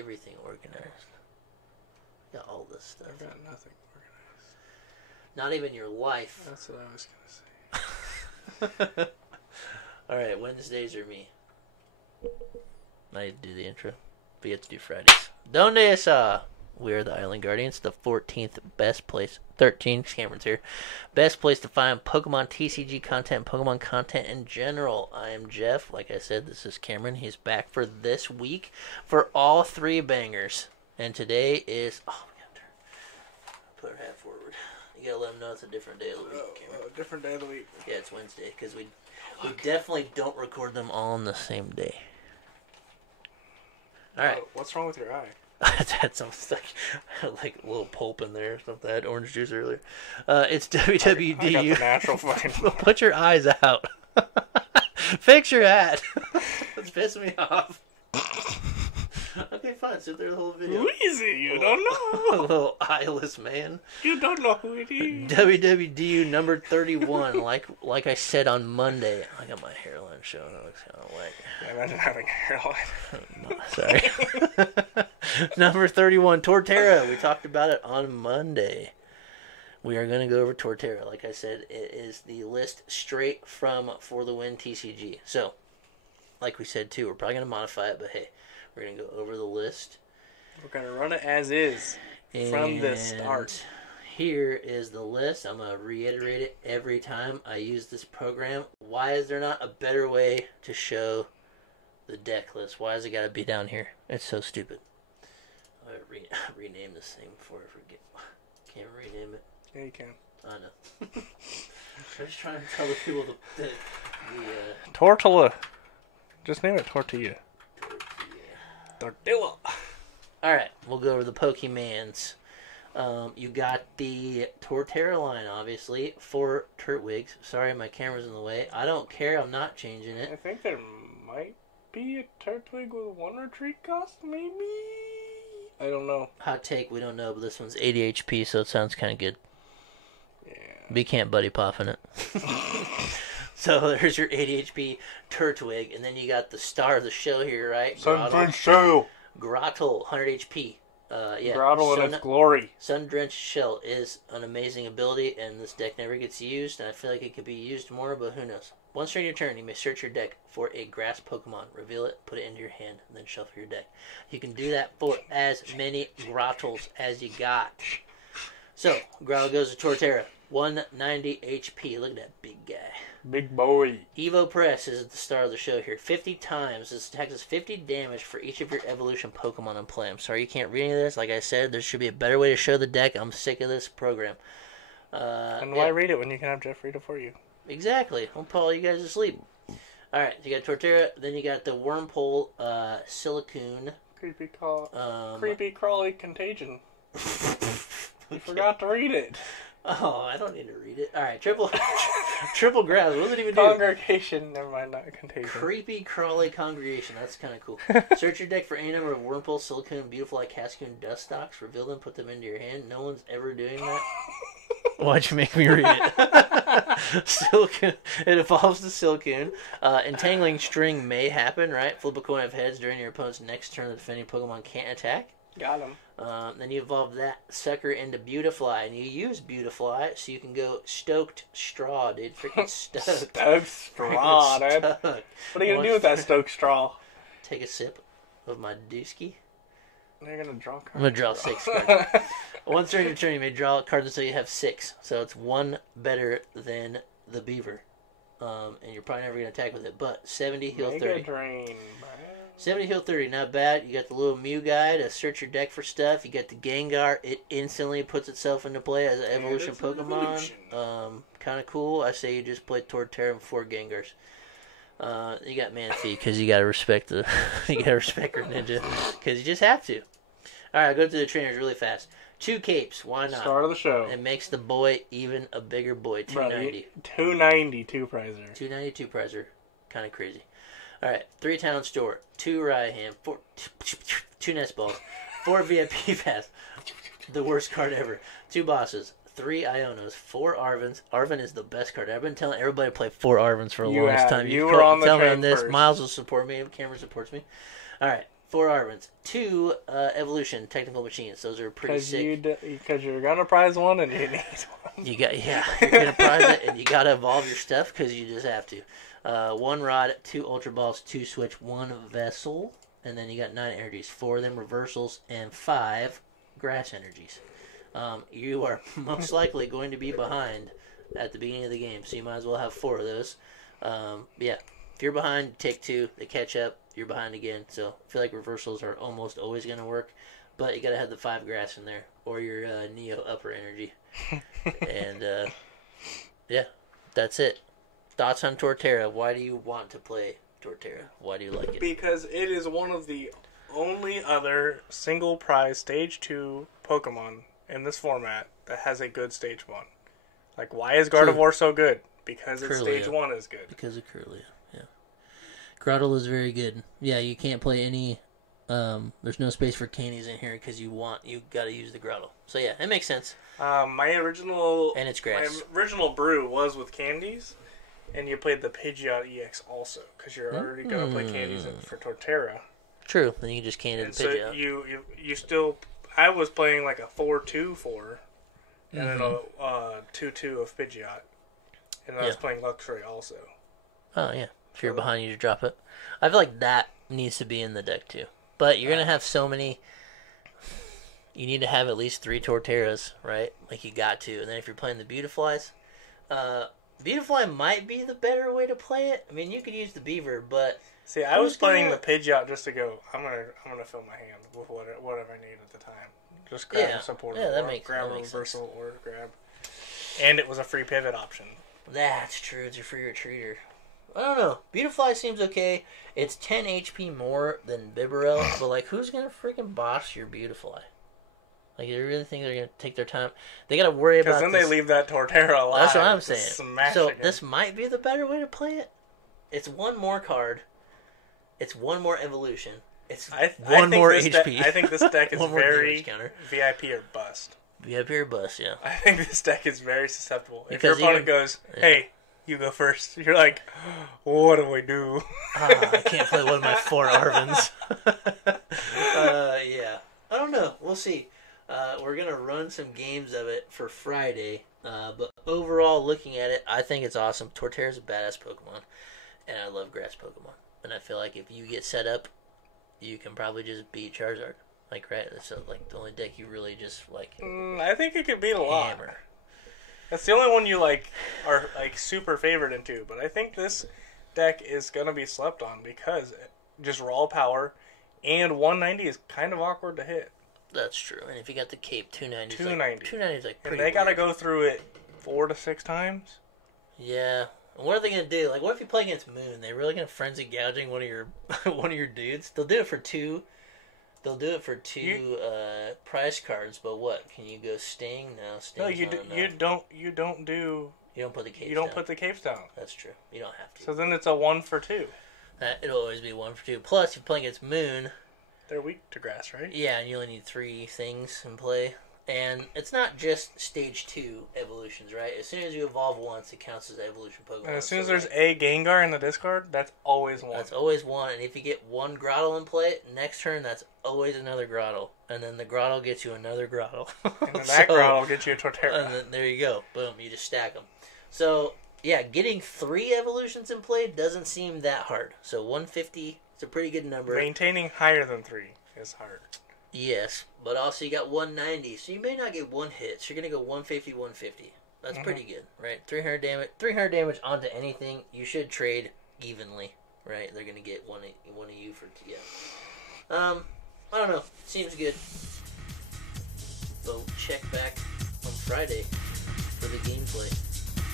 everything organized. Got all this stuff. I've got nothing organized. Not even your life. That's what I was gonna say. Alright, Wednesdays are me. I do the intro, but you have to do Fridays. Donde esa? We are the Island Guardians, the 14th best place, 13, Cameron's here, best place to find Pokemon TCG content, Pokemon content in general. I am Jeff. Like I said, this is Cameron. He's back for this week for all three bangers. And today is, oh, we got to put her hat forward. You gotta let them know it's a different day of the week, Cameron. Different day of the week. Yeah, it's Wednesday, because we definitely don't record them all on the same day. Alright. What's wrong with your eye? That's something like a little pulp in there or something. I had orange juice earlier. It's WWDU. I got the natural fucking... Put your eyes out. Fix your hat. It's pissing me off. Okay, fine. Sit there the whole video. Who is it? You don't know. A little eyeless man. You don't know who it is. WWDU number 31. Like I said on Monday. I got my hairline showing. It looks kind of wet. Yeah, imagine having a hairline. No, sorry. Number 31, Torterra. We talked about it on Monday. We are going to go over Torterra. Like I said, it is the list straight from For the Win TCG. So, like we said too, we're probably going to modify it, but hey, we're going to go over the list. We're going to run it as is from the start. Here is the list. I'm going to reiterate it every time I use this program. Why is there not a better way to show the deck list? Why has it got to be down here? It's so stupid. I'm going to rename this thing before I forget. Can't rename it. Yeah, you can. I know. I'm just trying to tell the people the Tortilla. Just name it Tortilla. Tortilla. Alright, we'll go over the Pokemans. You got the Torterra line, obviously, for Turtwigs. Sorry, my camera's in the way. I don't care. I'm not changing it. I think there might be a Turtwig with one retreat cost, maybe? I don't know. Hot take, we don't know, but this one's 80 HP, so it sounds kind of good. Yeah. But you can't buddy popping it. So there's your 80 HP Turtwig, and then you got the star of the show here, right? Sun-drenched shell. Grotle, 100 HP. Yeah. Grotle in its glory. Sun-drenched shell is an amazing ability, and this deck never gets used, and I feel like it could be used more, but who knows. Once during your turn, you may search your deck for a grass Pokemon, reveal it, put it into your hand, and then shuffle your deck. You can do that for as many Grotles as you got. So, Grotle goes to Torterra, 190 HP. Look at that big guy. Big boy. Evo Press is the star of the show here. 50 times. This attack does 50 damage for each of your evolution Pokemon in play. I'm sorry you can't read any of this. Like I said, there should be a better way to show the deck. I'm sick of this program. And why read it when you can have Jeff read it for you? Exactly. I'll put all you guys to sleep. Alright, you got Torterra. Then you got the Wurmple Silcoon. Creepy crawly contagion. You forgot to read it. Oh, I don't need to read it. Alright, triple grass. What does it even do? Congregation. Never mind, not contagion. Creepy crawly congregation. That's kind of cool. Search your deck for any number of Wurmple, Silcoon, Beautiful Cascoon, Dustox. Reveal them, put them into your hand. No one's ever doing that. Why'd you make me read it? Silcoon. It evolves to Silcoon. Entangling String may happen, right? Flip a coin of heads during your opponent's next turn. The defending Pokemon can't attack. Got him. Then you evolve that sucker into Beautifly, and you use Beautifly, so you can go Stoked Straw, dude. Freaking Stoked. Stoked Straw, dude. What are you going to do with that Stoked Straw? Take a sip of my dooski. You're going to draw cards. I'm going to draw 6 cards. Once during your turn, you may draw a card until you have 6. So it's 1 better than the Beaver. And you're probably never going to attack with it. But 70, heal 30. Mega Drain, 70, heal 30. Not bad. You got the little Mew guy to search your deck for stuff. You got the Gengar. It instantly puts itself into play as an evolution Pokemon. Kind of cool. I say you just play Torterra and 4 Gengars. You got Manaphy because you gotta respect you gotta respect Greninja because you just have to. All right, go to the trainers really fast. 2 capes, why not? Start of the show. It makes the boy even a bigger boy. 290. 290 2-prizer. 290 2-prizer, kind of crazy. All right, 3 Town Store, 2 Raihan, 2 Nest Balls, 4 VIP Pass, the worst card ever. 2 bosses. 3 Ionos, 4 Arvens. Arven is the best card. I've been telling everybody to play 4 Arvens for the longest time. You were on the train this. first. Miles will support me. Cameron supports me. All right, 4 Arvens, 2 Evolution Technical Machines. Those are pretty sick. Because you're gonna prize one and you need one. You're gonna prize it, and you gotta evolve your stuff because you just have to. 1 Rod, 2 Ultra Balls, 2 Switch, 1 Vessel, and then you got 9 energies, 4 of them reversals, and 5 grass energies. You are most likely going to be behind at the beginning of the game, so you might as well have 4 of those. Yeah, if you're behind, take 2, they catch up, you're behind again. So I feel like reversals are almost always going to work, but you got to have the 5 grass in there, or your Neo upper energy. And yeah, that's it. Thoughts on Torterra? Why do you want to play Torterra? Why do you like it? Because it is one of the only other single prize Stage 2 Pokemon in this format that has a good Stage 1. Like, why is Gardevoir so good? Because its Stage 1 is good. Because of Curlia, yeah. Grotle is very good. Yeah, you can't play any... there's no space for candies in here because you got to use the Grotle. So yeah, it makes sense. My original... And it's grass. My original brew was with candies, and you played the Pidgeot EX also, because you're already going to play candies for Torterra. True, then you can just candy the Pidgeot. So you still... I was playing like a 4-2-4, and then a 2-2 of Pidgeot. And I was playing Luxray also. Oh, yeah. If you're behind, you just drop it. I feel like that needs to be in the deck, too. But you're going to have so many... You need to have at least 3 Torterras, right? Like, you got to. And then if you're playing the Beautiflies... Beautifly might be the better way to play it. I mean, you could use the Beaver, but... See, I was playing the Pidgeot just to go, I'm gonna fill my hand with whatever I need at the time. Just grab a support grab a reversal or grab. And it was a free pivot option. That's true. It's a free retreater. I don't know. Beautifly seems okay. It's 10 HP more than Bibarel, but like, who's gonna freaking boss your Beautifly? Like, you really think they're gonna take their time? They gotta worry about. Because then they leave that Torterra alive. That's what I'm saying. So this might be the better way to play it. It's 1 more card. It's 1 more evolution. It's 1 more HP. I think this deck is very VIP or bust. VIP or bust, yeah. I think this deck is very susceptible. If your opponent goes, hey, you go first, you're like, what do we do? I can't play one of my 4 Arvens. Yeah. I don't know. We'll see. We're going to run some games of it for Friday. But overall, looking at it, I think it's awesome. Torterra's a badass Pokemon. And I love grass Pokemon. And I feel like if you get set up, you can probably just beat Charizard. Like, right? That's like the only deck you really just like. I think it could beat a lot. That's the only one you like are like super favored into. But I think this deck is gonna be slept on because just raw power and 190 is kind of awkward to hit. That's true. And if you got the cape, 290. 290 is like pretty. And they gotta go through it 4 to 6 times. Yeah. What are they gonna do? Like, what if you play against Moon? They're really gonna frenzy gouging one of your dudes. They'll do it for 2. They'll do it for 2 prize cards. But what? Can you go Sting? No, Sting. No, you don't put the capes. You don't put the capes down. That's true. You don't have to. So then it's a 1 for 2. It'll always be 1 for 2. Plus, if you play against Moon, they're weak to grass, right? Yeah, and you only need 3 things in play. And it's not just Stage 2 evolutions, right? As soon as you evolve once, it counts as an evolution Pokemon. And as soon as there's a Gengar in the discard, that's always 1. That's always 1. And if you get 1 Grotle in play, next turn, that's always another Grotle. And then the Grotle gets you another Grotle. And then that Grotle gets you a Torterra. And then there you go. Boom, you just stack them. So, yeah, getting 3 evolutions in play doesn't seem that hard. So 150 is a pretty good number. Maintaining higher than 3 is hard. Yes, but also you got 190, so you may not get 1 hit. So you're going to go 150, 150. That's pretty good, right? 300 damage onto anything. You should trade evenly, right? They're going to get one of you for TM. I don't know. Seems good. So check back on Friday for the gameplay.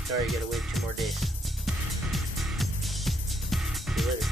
Sorry, you got to wait 2 more days. See you later.